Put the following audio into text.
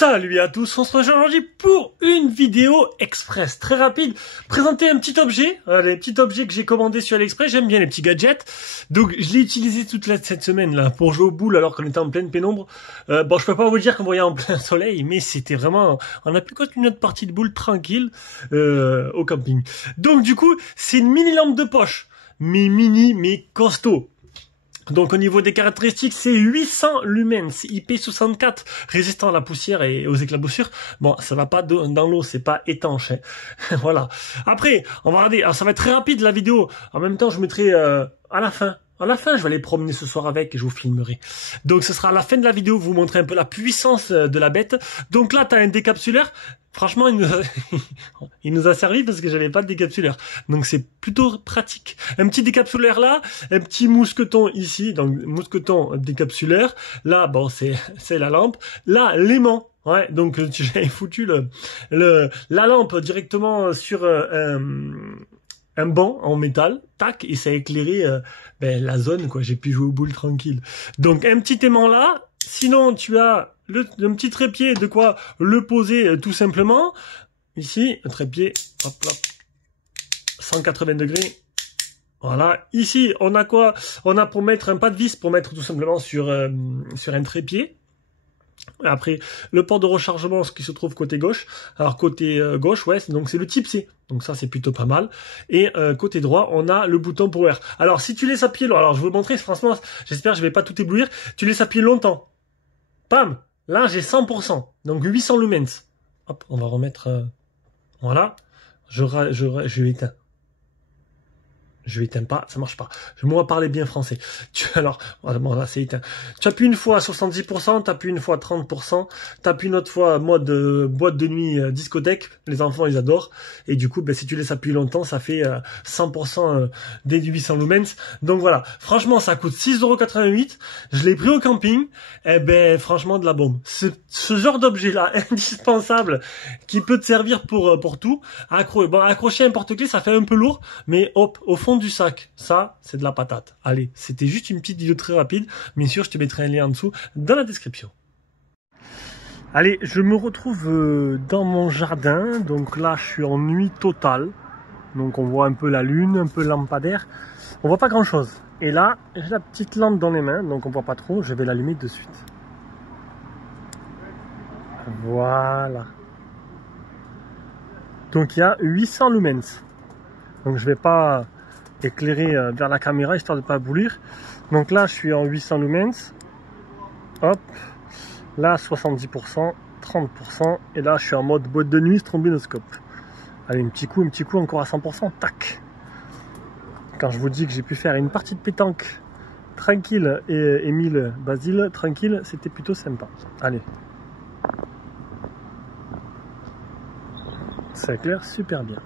Salut à tous, on se rejoint aujourd'hui pour une vidéo express très rapide. Présenter un petit objet, les petits objets que j'ai commandés sur AliExpress. J'aime bien les petits gadgets, donc je l'ai utilisé toute cette semaine là pour jouer aux boules alors qu'on était en pleine pénombre. Bon, je peux pas vous dire qu'on voyait en plein soleil, mais c'était vraiment, on a pu continuer notre partie de boules tranquille au camping. Donc du coup, c'est une mini lampe de poche, mais costaud. Donc au niveau des caractéristiques, c'est 800 lumens, IP64, résistant à la poussière et aux éclaboussures. Bon, ça va pas dans l'eau, c'est pas étanche. Hein. Voilà. Après, on va regarder. Alors ça va être très rapide la vidéo. En même temps, je mettrai à la fin. À la fin, je vais aller promener ce soir avec et je vous filmerai. Donc ce sera à la fin de la vidéo, vous montrer un peu la puissance de la bête. Donc là, tu as un décapsuleur. Franchement, il nous a servi parce que j'avais pas de décapsuleur. Donc c'est plutôt pratique. Un petit décapsuleur là, un petit mousqueton ici, donc mousqueton décapsuleur. Là, bon, c'est la lampe. Là, l'aimant. Ouais, donc j'avais foutu la lampe directement sur un banc en métal, tac, et ça a éclairé la zone, quoi. J'ai pu jouer aux boules tranquille. Donc un petit aimant là. Sinon, tu as un petit trépied, de quoi le poser tout simplement. Ici, un trépied, hop, hop, 180 degrés. Voilà. Ici, on a quoi? On a pour mettre un pas de vis pour mettre tout simplement sur un trépied. Après, le port de rechargement, ce qui se trouve côté gauche. Alors, côté gauche, ouais, donc c'est le type C. Donc ça, c'est plutôt pas mal. Et côté droit, on a le bouton Power. Alors, si tu laisses appuyer, alors je vais vous montrer, franchement, j'espère que je vais pas tout éblouir. Tu laisses appuyer longtemps. Pam! Là, j'ai 100%. Donc 800 lumens. Hop, on va remettre... voilà. Je éteins. Je éteins pas, ça marche pas. Moi, parler bien français. Alors, bon, là, c'est éteint. Tu appuies une fois à 70%, tu appuies une fois à 30%, tu appuies une autre fois mode boîte de nuit discothèque. Les enfants, ils adorent. Et du coup, si tu laisses appuyer longtemps, ça fait 100% des 800 lumens. Donc voilà. Franchement, ça coûte 6,88 €. Je l'ai pris au camping. Eh franchement, de la bombe. Ce genre d'objet-là, indispensable, qui peut te servir pour tout. Accrocher un porte-clés, ça fait un peu lourd, mais hop, au fond du sac, ça, c'est de la patate. Allez, c'était juste une petite vidéo très rapide. Bien sûr, je te mettrai un lien en dessous dans la description. Allez, je me retrouve dans mon jardin. Donc là, je suis en nuit totale. Donc on voit un peu la lune, un peu le lampadaire. On voit pas grand chose. Et là, j'ai la petite lampe dans les mains, donc on voit pas trop. Je vais l'allumer de suite. Voilà. Donc il y a 800 lumens. Donc je vais pas éclairer vers la caméra histoire de ne pas boulir. Donc là je suis en 800 lumens. Hop. Là 70%, 30%. Et là je suis en mode boîte de nuit strombinoscope. Allez, un petit coup encore à 100%. Tac. Quand je vous dis que j'ai pu faire une partie de pétanque tranquille et Émile Basile tranquille, c'était plutôt sympa. Allez. Ça éclaire super bien.